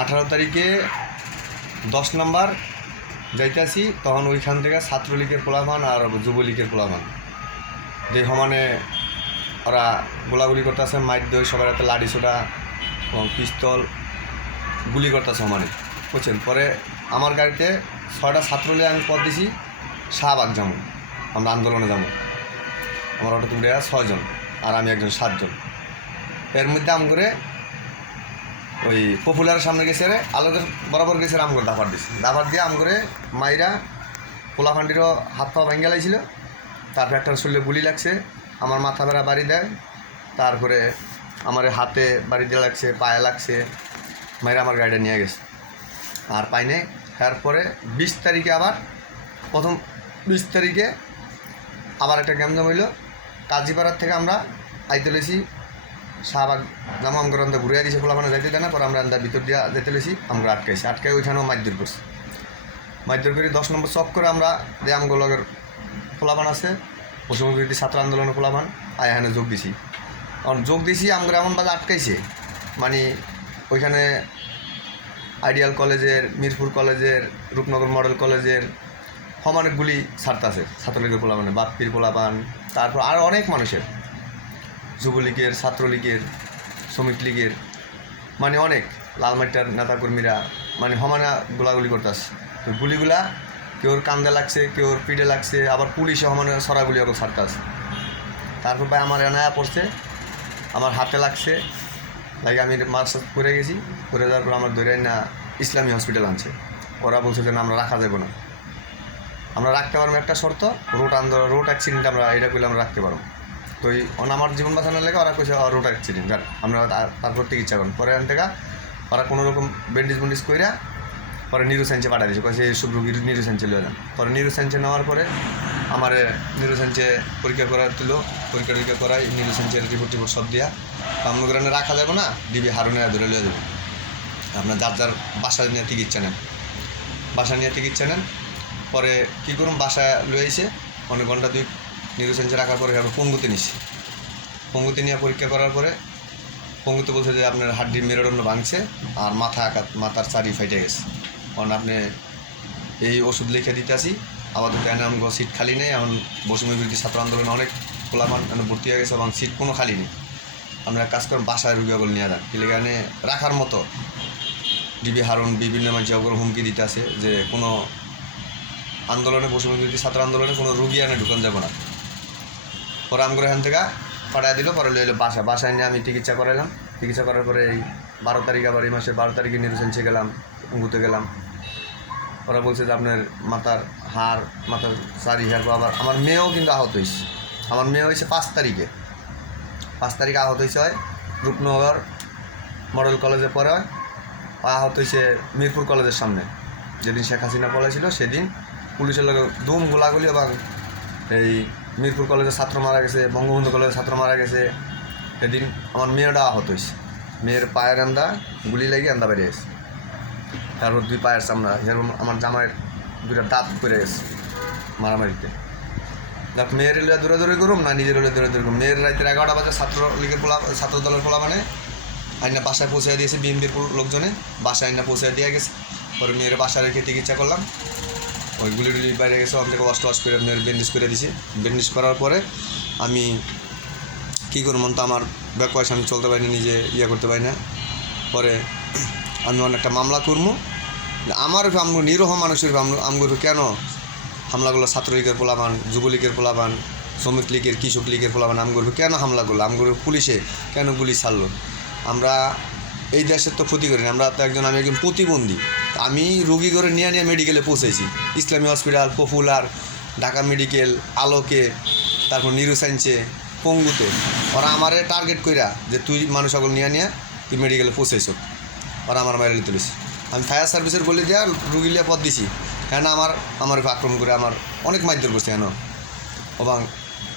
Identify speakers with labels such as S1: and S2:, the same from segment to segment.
S1: আঠারো তারিখে দশ নম্বর যাইতেছি, তখন ওইখান থেকে ছাত্রলীগের পোলাভান আর যুবলীগের পোলাভান যে সমানে ওরা গোলাগুলি করতেছে মাইট দই সবার হাতে লাঠি ছোটা এবং পিস্তল গুলি করতেছে সমানে বুঝছেন? পরে আমার গাড়িতে ছয়টা ছাত্রলীগ আমি পথ দিছি, শাহবাগ যাব, আমরা আন্দোলনে যাব। আমার অটো তুলে ছয়জন আর আমি একজন সাতজন। এর মধ্যে আম করে ওই পপুলার সামনে গেছে রে, আলোদের বরাবর গেছে আম করে দাফার দিছে। দাফার দিয়ে আম করে মাইরা পোলাফান্ডিরও হাত পা ভেঙে লাইছিল তারপর একটা শরীরে গুলি লাগছে, আমার মাথা বেড়া বাড়ি দেয়। তারপরে আমার হাতে বাড়ি দিয়ে লাগছে, পায়ে লাগছে, মাইরা আমার গাড়িটা নিয়ে গেছে। আর পাইনে তারপরে বিশ তারিখে আবার, প্রথম বিশ তারিখে আবার একটা গ্যামজাম হইল। কাজীপাড়ার থেকে আমরা আইতে লেছি শাহবাগ নাম আমগর আন্দা ঘুরে দিয়েছে খোলা মানে যাইতে দেয় না, পরে আমরা আন্দার ভিতর দিয়ে যেতে লেছি আমরা আটকাইছি। আটকাই ওইখানেও মারধর করছি। মারধর করে, দশ নম্বর চক করে আমরা যে আমগুলোর খোলাবান আছে পশ্চিমবঙ্গের ছাত্র আন্দোলনের খোলাবান, আয় এখানে যোগ দিছি। কারণ যোগ দিছি, আমরা বাজে আটকাইছে। মানে ওইখানে আইডিয়াল কলেজের, মিরপুর কলেজের, রূপনগর মডেল কলেজের সমানেকগুলি ছাড়তাছে, ছাত্রলীগের পোলাপানে বাপ্পির পোলাপান তারপর আরও অনেক মানুষের। যুবলীগের, ছাত্রলীগের, শ্রমিক লীগের মানে অনেক লালমাটিয়ার নেতাকর্মীরা মানে সমানে গোলাগুলি করতেছে। তো গুলিগুলা কেউর কান্দে লাগছে, কেউর পিঠে লাগছে, আবার পুলিশে সমানে সরাগুলি ওকে ছাড়তেছে। তারপর ভাই আমার এনায়া পড়ছে, আমার হাতে লাগছে লাগে আমি সাথে পড়ে গেছি, পড়ে যাওয়ার পর আমার ধরে না ইসলামী হসপিটাল আনছে। ওরা বলছে যে আমরা রাখা যাবে না। আমরা রাখতে পারব একটা শর্ত রোড আন্দোলন রোড অ্যাক্সিডেন্ট আমরা, এটা করলে আমরা রাখতে পারব। তো অন আমার জীবন বাঁচানোর লেগে ওরা কইছে রোড অ্যাক্সিডেন্ট আর আমরা তারপর চিকিৎসা করুন। পরে এখান থেকে ওরা কোনো রকম ব্যান্ডেজ বন্ডেজ কইরা পরে নিউরো সায়েন্সে পাঠিয়ে দিয়েছে। কয়েছে এইসব রুগীর নিউরো লিয়ে যান। পরে নিউরো নেওয়ার পরে আমার নিউরো পরীক্ষা করার দিল। পরীক্ষা টরীক্ষা করাই নিউরো রিপোর্ট টিপোর্ট সব দিয়া আমগ্রানে রাখা যাবে না ডিবি হারুনে ধরে লিয়ে যাবে। আপনার যার যার বাসা নিয়ে চিকিৎসা নেন বাসা নিয়ে চিকিৎসা নেন পরে কী করুন, বাসায় লয়ে অনেক ঘণ্টা দুই নিউরোসেন্সে রাখার পরে আমি পঙ্গুতে নিছি। পঙ্গুতে নিয়ে পরীক্ষা করার পরে পঙ্গুতে বলছে যে আপনার হাড্ডির মেরুদণ্ড ভাঙছে আর মাথা আঘাত, মাথার চারি ফাইটে গেছে। কারণ আপনি এই ওষুধ লিখে দিতে আসি আপাতত এনে আমাকে সিট খালি নেই, এখন বসুমি বিরোধী ছাত্র আন্দোলনে অনেক পোলামান মানে ভর্তি হয়ে গেছে এবং সিট কোনো খালি নেই। আপনারা কাজ করেন বাসায় রুগীগুলো নিয়ে যান। এলে এখানে রাখার মতো ডিবি হারুন বিভিন্ন মানুষ ওগুলো হুমকি দিতে আছে যে কোনো আন্দোলনে পশ্চিমবঙ্গ ছাত্র আন্দোলনে কোনো রুগী আনে ঢুকান যাব না। পরে আমি করে এখান থেকে পাঠায় দিল, পরে লইলো বাসা। বাসায় নিয়ে আমি চিকিৎসা করাইলাম। চিকিৎসা করার পরে এই বারো তারিখ আবার এই মাসের বারো তারিখে নিরুসেন্সে গেলাম, অঙ্গুতে গেলাম। ওরা বলছে যে আপনার মাথার হাড়, মাথার চারি হাড়, আবার আমার মেয়েও কিন্তু আহত হয়েছে। আমার মেয়ে হয়েছে পাঁচ তারিখে। পাঁচ তারিখে আহত হয়েছে হয়, রূপনগর মডেল কলেজে পরে হয়। আহত হয়েছে মিরপুর কলেজের সামনে। যেদিন শেখ হাসিনা পড়েছিল সেদিন পুলিশের লোক দুম, গোলাগুলি এবং এই মিরপুর কলেজের ছাত্র মারা গেছে, বঙ্গবন্ধু কলেজের ছাত্র মারা গেছে। সেদিন আমার মেয়েটা আহত হয়েছে। মেয়ের পায়ের আন্দা, গুলি লেগে আন্দা বেরিয়ে গেছে। তারপর দুই পায়ের চামড়া, যেরকম আমার জামাইয়ের দুইটা দাঁত পড়ে গেছে মারামারিতে। দেখ, মেয়ের এলে দূরে দূরে করুম না নিজের দূরে দূরে করুম? মেয়ের রাতের এগারোটা বাজে ছাত্র লীগের পোলা ছাত্র দলের পোলা মানে আইনা বাসায় পৌঁছে দিয়েছে বিএমপির লোকজনে। বাসায় আইনা পৌঁছে দিয়ে গেছে। পরে মেয়ের বাসায় রেখে চিকিৎসা করলাম। ওই গুলি বাইরে গেছে, ওখান থেকে ওয়াশ করে মেয়ের ব্যান্ডেজ করে দিছি। ব্যান্ডেজ করার পরে আমি কী করব তো, আমার ব্যাক পয়সা আমি চলতে পারি নিজে ইয়ে করতে পারি না। পরে আমি অনেকটা মামলা করব। আমার আমি নিরহ মানুষের আমগুলো কেন হামলাগুলো ছাত্রলীগের পোলাবান যুবলীগের পোলাবান শ্রমিক লীগের, কৃষক লীগের পোলাবান আমগুলো কেন হামলা করল? আমগুলো পুলিশে কেন গুলি ছাড়লো? আমরা এই দেশের তো ক্ষতি করিনি। আমরা তো একজন আমি একজন প্রতিবন্ধী। আমি রুগী করে নিয়ে নিয়ে মেডিকেলে পৌঁছেছি ইসলামী হসপিটাল পপুলার ঢাকা মেডিকেল আলোকে, তারপর সায়েন্সে পঙ্গুতে। ওরা আমারে টার্গেট কইরা যে তুই মানুষ সকল নিয়ে নিয়ে তুই মেডিকেলে পৌঁছেছ ওরা আমার বাইরে তুলিস আমি ফায়ার সার্ভিসের বলে দেওয়া রুগী লিয়ে পথ দিছি। হ্যাঁ না আমার আমার আক্রমণ করে আমার অনেক মারধর করছে কেন? এবং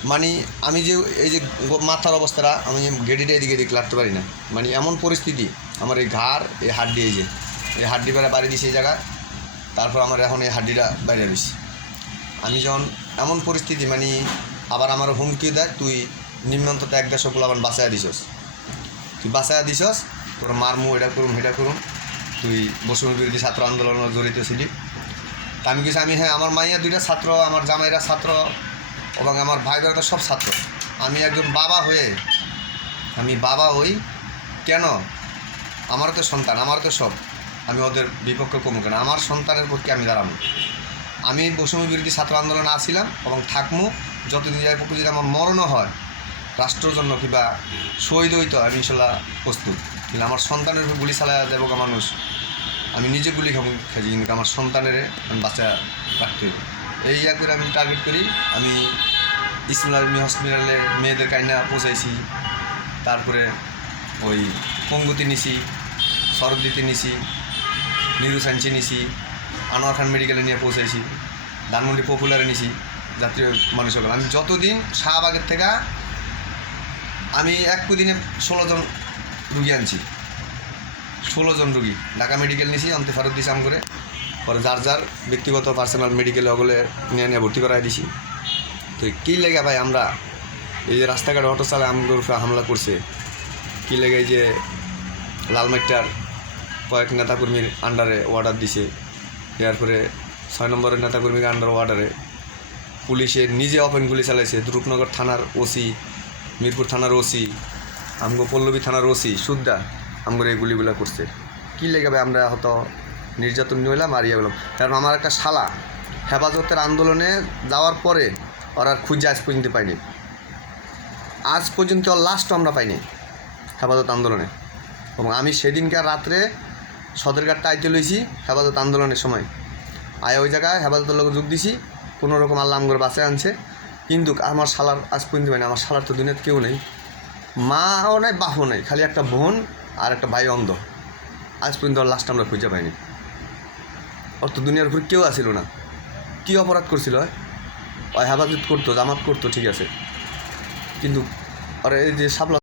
S1: মানে আমি যে, এই যে মাথার অবস্থাটা আমি গেডিটা এদিকে এদিকে লাগতে পারি না। মানে এমন পরিস্থিতি, আমার এই ঘাড়, এই হাড্ডি এই যে এই হাড্ডি বেড়া বাড়ি দিছি এই জায়গায়। তারপর আমার এখন এই হাড্ডিটা বাইরে রয়েছে। আমি যখন এমন পরিস্থিতি মানে আবার আমার হুমকি দেয়, তুই নিম্নন্তটা এক দেড়শো পোলাবান বাঁচায় দিছস। তুই বাঁচায় দিছস, তোর মারমু, এটা করুম এটা করুম। তুই বসুন বিরোধী ছাত্র আন্দোলনে জড়িত ছিলি। তা আমি কিছু আমি হ্যাঁ আমার মাইয়া দুইটা ছাত্র, আমার জামাইরা ছাত্র, এবং আমার ভাই বোনেরা সব ছাত্র। আমি একজন বাবা হয়ে, আমি বাবা হই কেন? আমারও তো সন্তান, আমারও তো সব। আমি ওদের বিপক্ষে কমু কেন? আমার সন্তানের পক্ষে আমি দাঁড়াবো। আমি বৈষম্য বিরোধী ছাত্র আন্দোলনে আসছিলাম এবং থাকমু। যতদিন যায় পক্ষে যদি আমার মরণও হয়, রাষ্ট্রের জন্য কিংবা শহীদ হইতো আমি ইনশাল্লাহ প্রস্তুত। কিন্তু আমার সন্তানের গুলি চালা দেবো মানুষ, আমি নিজে গুলি খাব খাচ্ছি কিন্তু আমার সন্তানের আমি বাচ্চা রাখতে হবে এই ইয়া করে আমি টার্গেট করি। আমি ইসলামী হসপিটালে মেয়েদের কাইনা পৌঁছাইছি। তারপরে ওই পঙ্গুতি নিছি শরদ্দিতে নিছি। নিরু সাইন্সে নিছি, আনোয়ার খান মেডিকেলে নিয়ে পৌঁছাইছি, ধানমন্ডি পপুলারে নিছি, জাতীয় মানুষ সকল আমি যতদিন শাহবাগের থেকে আমি এক দিনে ষোলো জন রুগী আনছি। ষোলো জন রুগী। ঢাকা মেডিকেল নিছি, অন্তে ফেরত দিছি আম করে। পরে যার যার ব্যক্তিগত পার্সোনাল মেডিকেলে ওগুলো নিয়ে নিয়ে ভর্তি করাই দিছি। তো কী লেগে ভাই আমরা? এই যে রাস্তাঘাটে অটো চালায় আমগুলোর হামলা করছে। কী লেগে যে লালমাইটার কয়েক নেতাকর্মীর আন্ডারে অর্ডার দিছে। দেওয়ার পরে ছয় নম্বরের নেতাকর্মীর আন্ডার অর্ডারে পুলিশে নিজে ওপেন গুলি চালাইছে। রূপনগর থানার ওসি মিরপুর থানার ওসি আমগো পল্লবী থানার ওসি সুদ্দা আমগো এই গুলিগুলো করছে। কী লেগে ভাই আমরা হয়তো নির্যাতন হইলাম আর ইয়ে কারণ আমার একটা শালা হেফাজতের আন্দোলনে যাওয়ার পরে ওরা আর খুঁজে আজ পর্যন্ত পাইনি। আজ পর্যন্ত লাস্ট আমরা পাইনি হেফাজত আন্দোলনে। এবং আমি সেদিনকার রাত্রে সদরঘাটটা আইতে লইছি, হেফাজত আন্দোলনের সময়। আয় ওই জায়গায় হেফাজতের লোক যোগ দিছি, কোনো রকম আল্লাহ আমগর বাসে আনছে। কিন্তু আমার শালার, আজ পর্যন্ত পাইনি আমার শালার তো দুনিয়াতে কেউ নেই। মাও নাই, বাপও নাই, খালি একটা বোন আর একটা ভাই অন্ধ। আজ পর্যন্ত লাস্ট আমরা খুঁজে পাইনি। তো দুনিয়ার উপর কেউ আসিল না। কী অপরাধ করছিল? ওই হেফাজত করতো, জামাত করতো, ঠিক আছে। কিন্তু, আর এই যে সাপলা